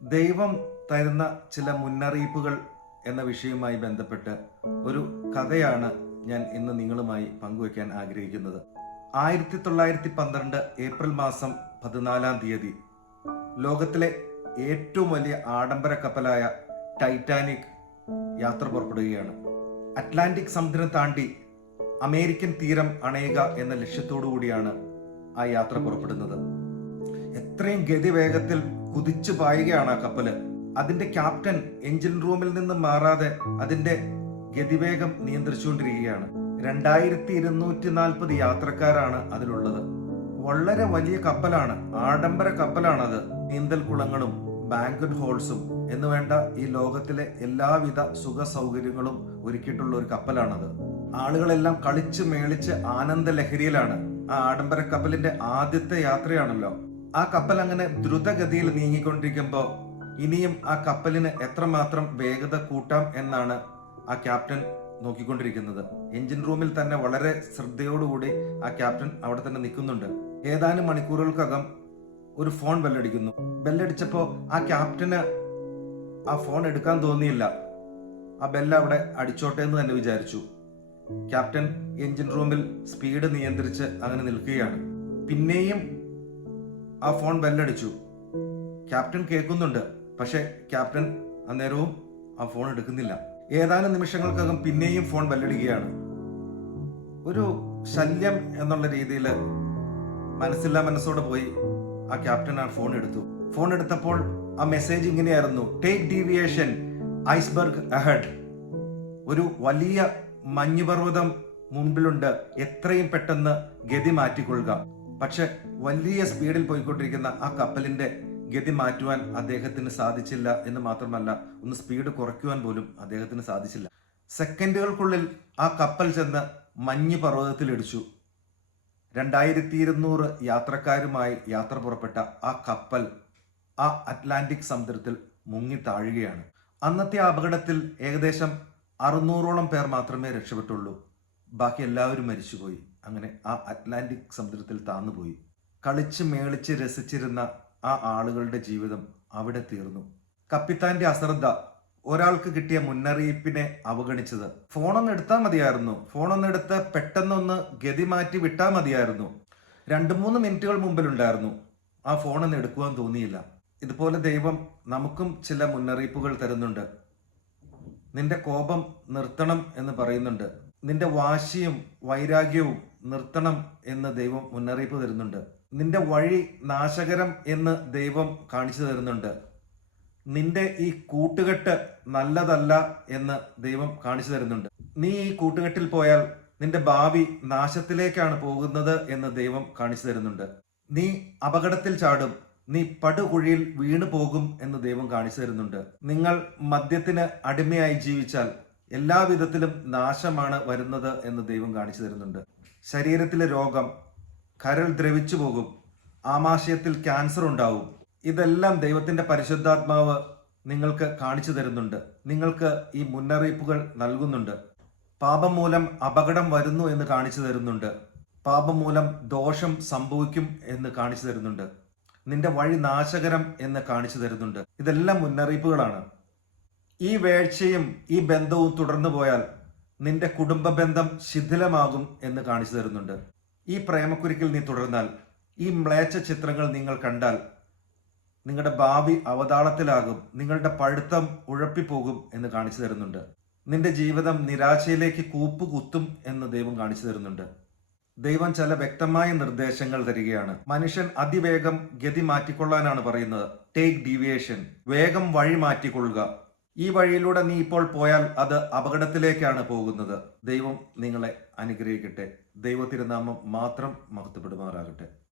ദൈവം തരുന്ന ചില മുന്നറിയിപ്പുകൾ എന്ന വിഷയവുമായി ബന്ധപ്പെട്ട് ഒരു കഥയാണ് ഞാൻ ഇന്ന് നിങ്ങളുമായി പങ്കുവയ്ക്കാൻ ആഗ്രഹിക്കുന്നത്. 1912 ഏപ്രിൽ മാസം 14-ാം തീയതി ലോകത്തിലെ ഏറ്റവും വലിയ ആഡംബര കപ്പലായ ടൈറ്റാനിക് യാത്ര പുറപ്പെടുകയാണ്. അറ്റ്ലാന്റിക് സമുദ്രം താണ്ടി അമേരിക്കൻ തീരം അണയുക എന്ന ലക്ഷ്യത്തോടു കൂടിയാണ് ആ യാത്ര പുറപ്പെടുന്നത്. എത്രയും ഗതിവേഗത്തിൽ കുതിച്ചു പായുകയാണ് ആ കപ്പല്. അതിന്റെ ക്യാപ്റ്റൻ എഞ്ചിൻ റൂമിൽ നിന്ന് മാറാതെ അതിന്റെ ഗതിവേഗം നിയന്ത്രിച്ചുകൊണ്ടിരിക്കുകയാണ്. 2240 യാത്രക്കാരാണ് അതിലുള്ളത്. വളരെ വലിയ കപ്പലാണ്, ആഡംബര കപ്പലാണത്. നീന്തൽ കുളങ്ങളും ബാങ്ക്വറ്റ് ഹാൾസും എന്ന് വേണ്ട ഈ ലോകത്തിലെ എല്ലാവിധ സുഖ സൗകര്യങ്ങളും ഒരുക്കിയിട്ടുള്ള ഒരു കപ്പലാണത്. ആളുകളെല്ലാം കളിച്ച് മേളിച്ച് ആനന്ദ ലഹരിയിലാണ്. ആ ആഡംബര കപ്പലിന്റെ ആദ്യത്തെ യാത്രയാണല്ലോ. ആ കപ്പൽ അങ്ങനെ ദ്രുതഗതിയിൽ നീങ്ങിക്കൊണ്ടിരിക്കുമ്പോൾ ഇനിയും ആ കപ്പലിന് എത്രമാത്രം വേഗത കൂട്ടാം എന്നാണ് ആ ക്യാപ്റ്റൻ നോക്കിക്കൊണ്ടിരിക്കുന്നത്. എഞ്ചിൻ റൂമിൽ തന്നെ വളരെ ശ്രദ്ധയോടുകൂടി ആ ക്യാപ്റ്റൻ അവിടെ തന്നെ നിൽക്കുന്നുണ്ട്. ഏതാനും മണിക്കൂറുകൾക്കകം ഒരു ഫോൺ ബെല്ലടിക്കുന്നു. ബെല്ലടിച്ചപ്പോൾ ആ ക്യാപ്റ്റന് ആ ഫോൺ എടുക്കാൻ തോന്നിയില്ല. ആ ബെല്ല് അവിടെ അടിച്ചോട്ടെ എന്ന് തന്നെ വിചാരിച്ചു. ക്യാപ്റ്റൻ എഞ്ചിൻ റൂമിൽ സ്പീഡ് നിയന്ത്രിച്ച് അങ്ങനെ നിൽക്കുകയാണ്. പിന്നെയും ആ ഫോൺ ബെല്ലടിച്ചു. ക്യാപ്റ്റൻ കേൾക്കുന്നുണ്ട്, പക്ഷെ ക്യാപ്റ്റൻ അന്നേരവും ആ ഫോൺ എടുക്കുന്നില്ല. ഏതാനും നിമിഷങ്ങൾക്കകം പിന്നെയും ഫോൺ ബെല്ലടിക്കുകയാണ്. ഒരു ശല്യം എന്നുള്ള രീതിയിൽ മനസ്സില്ലാ മനസ്സോടെ പോയി ആ ക്യാപ്റ്റൻ ആ ഫോൺ എടുത്തു. ഫോൺ എടുത്തപ്പോൾ ആ മെസ്സേജ് ഇങ്ങനെയായിരുന്നു: ടേക്ക് ഡീവിയേഷൻ, ഐസ്ബർഗ് അഹെഡ്. ഒരു വലിയ മഞ്ഞുപർവ്വതം മുൻപിലുണ്ട്, എത്രയും പെട്ടെന്ന് ഗതി മാറ്റിക്കൊള്ളുക. പക്ഷെ വലിയ സ്പീഡിൽ പോയിക്കൊണ്ടിരിക്കുന്ന ആ കപ്പലിന്റെ ഗതി മാറ്റുവാൻ അദ്ദേഹത്തിന് സാധിച്ചില്ല എന്ന് മാത്രമല്ല, ഒന്ന് സ്പീഡ് കുറയ്ക്കുവാൻ പോലും അദ്ദേഹത്തിന് സാധിച്ചില്ല. സെക്കൻഡുകൾക്കുള്ളിൽ ആ കപ്പൽ ചെന്ന് മഞ്ഞ് പർവ്വതത്തിലിടിച്ചു. 2200 യാത്രക്കാരുമായി യാത്ര പുറപ്പെട്ട ആ കപ്പൽ ആ അറ്റ്ലാന്റിക് സമുദ്രത്തിൽ മുങ്ങി താഴുകയാണ്. അന്നത്തെ ആ അപകടത്തിൽ ഏകദേശം 600ഓളം പേർ മാത്രമേ രക്ഷപ്പെട്ടുള്ളൂ. ബാക്കി എല്ലാവരും മരിച്ചുപോയി. അങ്ങനെ ആ അറ്റ്ലാന്റിക് സമുദ്രത്തിൽ താന്നുപോയി. കളിച്ച് മേളിച്ച് രസിച്ചിരുന്ന ആ ആളുകളുടെ ജീവിതം അവിടെ തീർന്നു. കപ്പിത്താന്റെ അശ്രദ്ധ, ഒരാൾക്ക് കിട്ടിയ മുന്നറിയിപ്പിനെ അവഗണിച്ചത്. ഫോണൊന്ന് എടുത്താൽ മതിയായിരുന്നു. ഫോണൊന്ന് എടുത്ത് പെട്ടെന്നൊന്ന് ഗതി മാറ്റി വിട്ടാൽ മതിയായിരുന്നു. 2-3 മിനിറ്റുകൾ മുമ്പിലുണ്ടായിരുന്നു. ആ ഫോണൊന്ന് എടുക്കുവാൻ തോന്നിയില്ല. ഇതുപോലെ ദൈവം നമുക്കും ചില മുന്നറിയിപ്പുകൾ തരുന്നുണ്ട്. നിന്റെ കോപം നിർത്തണം എന്ന് പറയുന്നുണ്ട്. നിന്റെ വാശിയും വൈരാഗ്യവും നിർത്തണം എന്ന് ദൈവം മുന്നറിയിപ്പ് തരുന്നുണ്ട്. നിന്റെ വഴി നാശകരം എന്ന് ദൈവം കാണിച്ചു തരുന്നുണ്ട്. നിന്റെ ഈ കൂട്ടുകെട്ട് നല്ലതല്ല എന്ന് ദൈവം കാണിച്ചു തരുന്നുണ്ട്. നീ ഈ കൂട്ടുകെട്ടിൽ പോയാൽ നിന്റെ ഭാവി നാശത്തിലേക്കാണ് പോകുന്നത് എന്ന് ദൈവം കാണിച്ചു തരുന്നുണ്ട്. നീ അപകടത്തിൽ ചാടും, നീ പടുകുഴിയിൽ വീണു പോകും എന്ന് ദൈവം കാണിച്ചു തരുന്നുണ്ട്. നിങ്ങൾ മദ്യത്തിന് അടിമയായി ജീവിച്ചാൽ എല്ലാവിധത്തിലും നാശമാണ് വരുന്നത് എന്ന് ദൈവം കാണിച്ചു തരുന്നുണ്ട്. ശരീരത്തിലെ രോഗം, കരൾ ദ്രവിച്ചു പോകും, ആമാശയത്തിൽ ക്യാൻസർ ഉണ്ടാവും. ഇതെല്ലാം ദൈവത്തിന്റെ പരിശുദ്ധാത്മാവ് നിങ്ങൾക്ക് കാണിച്ചു തരുന്നുണ്ട്. നിങ്ങൾക്ക് ഈ മുന്നറിയിപ്പുകൾ നൽകുന്നുണ്ട്. പാപം മൂലം അപകടം വരുന്നു എന്ന് കാണിച്ചു തരുന്നുണ്ട്. പാപം മൂലം ദോഷം സംഭവിക്കും എന്ന് കാണിച്ചു തരുന്നുണ്ട്. നിന്റെ വഴി നാശകരം എന്ന് കാണിച്ചു തരുന്നുണ്ട്. ഇതെല്ലാം മുന്നറിയിപ്പുകളാണ്. ഈ വേഴ്ചയും ഈ ബന്ധവും തുടർന്നു പോയാൽ നിന്റെ കുടുംബ ബന്ധം ശിഥിലമാകും എന്ന് കാണിച്ചു തരുന്നുണ്ട്. ഈ പ്രേമക്കുരുക്കിൽ നീ തുടർന്നാൽ, ഈ മ്ലേച്ഛ ചിത്രങ്ങൾ നിങ്ങൾ കണ്ടാൽ നിങ്ങളുടെ ഭാവി അവതാളത്തിലാകും, നിങ്ങളുടെ പഠിത്തം ഉഴപ്പിപ്പോകും എന്ന് കാണിച്ചു തരുന്നുണ്ട്. നിന്റെ ജീവിതം നിരാശയിലേക്ക് കൂപ്പുകുത്തും എന്ന് ദൈവം കാണിച്ചു തരുന്നുണ്ട്. ദൈവം ചില വ്യക്തമായ നിർദ്ദേശങ്ങൾ തരികയാണ്. മനുഷ്യൻ അതിവേഗം ഗതി മാറ്റിക്കൊള്ളാനാണ് പറയുന്നത്. ടേക്ക് ഡീവിയേഷൻ, വേഗം വഴി മാറ്റിക്കൊള്ളുക. ഈ വഴിയിലൂടെ നീ ഇപ്പോൾ പോയാൽ അത് അപകടത്തിലേക്കാണ് പോകുന്നത്. ദൈവം നിങ്ങളെ അനുഗ്രഹിക്കട്ടെ. ദൈവ തിരുനാമം മാത്രം മഹത്വപ്പെടുമാറാകട്ടെ.